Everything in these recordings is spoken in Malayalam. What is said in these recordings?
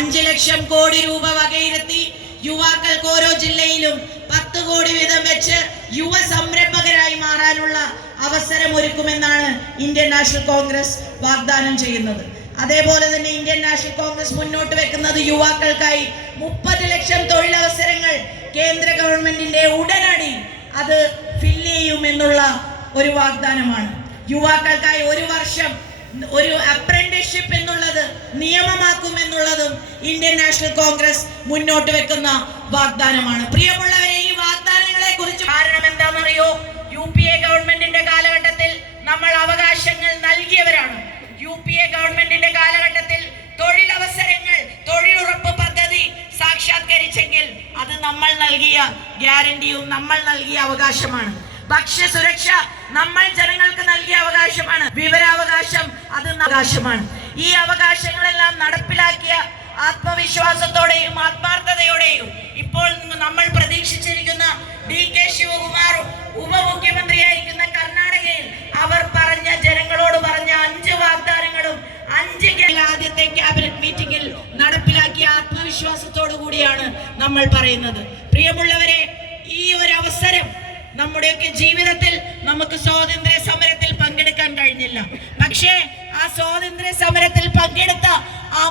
5 ലക്ഷം കോടി രൂപ വകയിരുത്തി യുവാക്കൾക്ക് ഓരോ ജില്ലയിലും 10 കോടി വീതം വെച്ച് യുവ സംരംഭകരായി മാറാനുള്ള അവസരം ഒരുക്കുമെന്നാണ് ഇന്ത്യൻ നാഷണൽ കോൺഗ്രസ് വാഗ്ദാനം ചെയ്യുന്നത്. അതേപോലെ തന്നെ ഇന്ത്യൻ നാഷണൽ കോൺഗ്രസ് മുന്നോട്ട് വെക്കുന്നത് യുവാക്കൾക്കായി 30 ലക്ഷം തൊഴിലവസരങ്ങൾ കേന്ദ്ര ഗവൺമെന്റിന്റെ ഉടനടി അത് ഫില്ല് ചെയ്യുമെന്നുള്ള ഒരു വാഗ്ദാനമാണ്. യുവാക്കൾക്കായി 1 വർഷം ഒരു അപ്രന്റീസ്ഷിപ്പ് എന്നുള്ളത് നിയമമാക്കുമെന്നുള്ളതും ഇന്ത്യൻ നാഷണൽ കോൺഗ്രസ് മുന്നോട്ട് വെക്കുന്ന വാഗ്ദാനമാണ്. പ്രിയമുള്ളവരെ, ഈ വാഗ്ദാനങ്ങളെ കുറിച്ച് കാരണം എന്താണെന്നറിയോ? UPA ഗവൺമെന്റിന്റെ കാലഘട്ടത്തിൽ നമ്മൾ അവകാശങ്ങൾ നൽകിയവരാണ്. UPA ഗവൺമെന്റിന്റെ കാലഘട്ടത്തിൽ തൊഴിലവസരങ്ങൾ, തൊഴിലുറപ്പ് പദ്ധതി സാക്ഷാത്കരിച്ചെങ്കിൽ അത് നമ്മൾ നൽകിയ ഗ്യാരണ്ടിയും നമ്മൾ നൽകിയ അവകാശമാണ്. ഭക്ഷ്യസുരക്ഷ നമ്മൾ ജനങ്ങൾക്ക് നൽകിയ അവകാശമാണ്. വിവരാവകാശം അത് അവകാശമാണ്. ഈ അവകാശങ്ങളെല്ലാം നടപ്പിലാക്കിയ ആത്മവിശ്വാസത്തോടെയും ആത്മാർത്ഥതയോടെയും ഇപ്പോൾ നമ്മൾ പ്രതീക്ഷിച്ചിരിക്കുന്ന DK ശിവകുമാർ ഉപമുഖ്യമന്ത്രിയായിരിക്കുന്ന കർണാടകയിൽ അവർ പറഞ്ഞ, ജനങ്ങളോട് പറഞ്ഞ 5 വാഗ്ദാനങ്ങളും 5 ആദ്യത്തെ ക്യാബിനറ്റ് മീറ്റിംഗിൽ നടപ്പിലാക്കിയ ആത്മവിശ്വാസത്തോടു കൂടിയാണ് നമ്മൾ പറയുന്നത്. പ്രിയമുള്ളവരെ, ഈ ഒരു അവസരം നമ്മുടെയൊക്കെ ജീവിതത്തിൽ നമുക്ക് സ്വാതന്ത്ര്യ സമരത്തിൽ പങ്കെടുക്കാൻ കഴിഞ്ഞില്ല. പക്ഷേ ആ സ്വാതന്ത്ര്യ സമരത്തിൽ പങ്കെടുത്ത ആ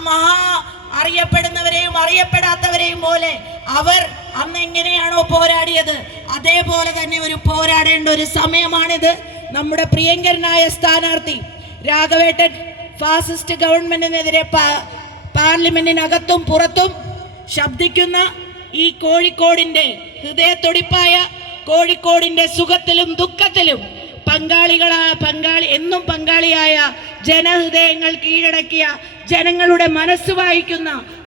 അറിയപ്പെടുന്നവരെയും അറിയപ്പെടാത്തവരെയും പോലെ അവർ അന്ന് എങ്ങനെയാണോ പോരാടിയത്, അതേപോലെ തന്നെ ഒരു പോരാടേണ്ട ഒരു സമയമാണിത്. നമ്മുടെ പ്രിയങ്കരനായ സ്ഥാനാർത്ഥി രാഘവേട്ടൻ ഫാസിസ്റ്റ് ഗവൺമെന്റിനെതിരെ പാർലമെന്റിനകത്തും പുറത്തും ശബ്ദിക്കുന്ന ഈ കോഴിക്കോടിന്റെ ഹൃദയത്തുടിപ്പായ, കോഴിക്കോടിന്റെ സുഖത്തിലും ദുഃഖത്തിലും എന്നും പങ്കാളിയായ, ജനഹൃദയങ്ങൾ കീഴടക്കിയ, ജനങ്ങളുടെ മനസ്സ് വായിക്കുന്ന